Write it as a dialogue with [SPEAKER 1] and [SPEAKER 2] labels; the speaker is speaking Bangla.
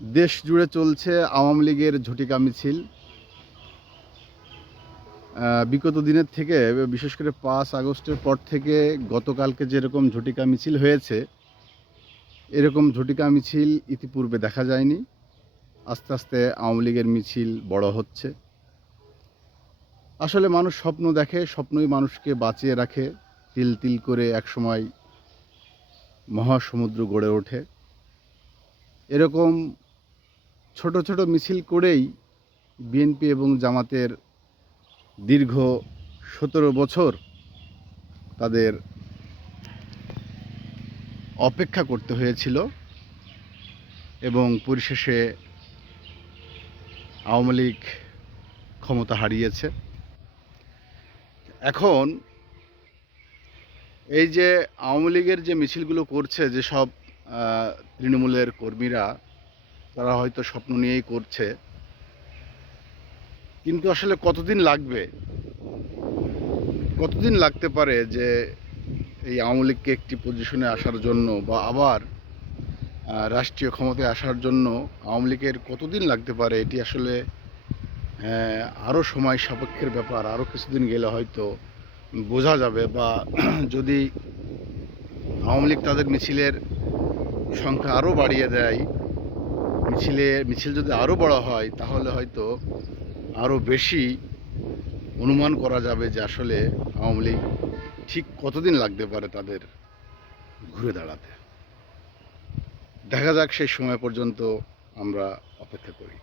[SPEAKER 1] দেশ জুড়ে চলছে আওয়ামী লীগের ঝটিকা মিছিল। বিগত দিনের থেকে, বিশেষ করে পাঁচ আগস্টের পর থেকে গতকালকে যেরকম ঝটিকা মিছিল হয়েছে, এরকম ঝটিকা মিছিল ইতিপূর্বে দেখা যায়নি। আস্তে আস্তে আওয়ামী লীগের মিছিল বড় হচ্ছে। আসলে মানুষ স্বপ্ন দেখে, স্বপ্নই মানুষকে বাঁচিয়ে রাখে, তিল তিল করে একসময় মহাসমুদ্র গড়ে ওঠে। এরকম ছোট ছোট মিছিল করেই বিএনপি এবং জামাতের দীর্ঘ সতেরো বছর তাদের অপেক্ষা করতে হয়েছিল এবং পরিশেষে আওয়ামী লীগ ক্ষমতা হারিয়েছে। এখন এই যে আওয়ামী লীগের যে মিছিলগুলো করছে, যেসব তৃণমূলের কর্মীরা তারা হয়তো স্বপ্ন নিয়েই করছে। কিন্তু আসলে কতদিন লাগবে? কতদিন লাগতে পারে যে এই আওয়ামী লীগকে একটি পজিশনে আসার জন্য বা আবার রাষ্ট্রীয় ক্ষমতায় আসার জন্য আওয়ামী লীগের কতদিন লাগতে পারে? এটি আসলে আরও সময় সাপেক্ষের ব্যাপার আরও কিছুদিন গেলে হয়তো বোঝা যাবে বা যদি আওয়ামী লীগ তাদের মিছিলের সংখ্যা আরও বাড়িয়ে দেয় মিছিলে, মিছিল যদি আরও বড় হয়, তাহলে হয়তো আরও বেশি অনুমান করা যাবে যে আসলে আওয়ামী লীগ ঠিক কতদিন লাগতে পারে তাদের ঘুরে দাঁড়াতে। দেখা যাক সেই সময় পর্যন্ত আমরা অপেক্ষা করি।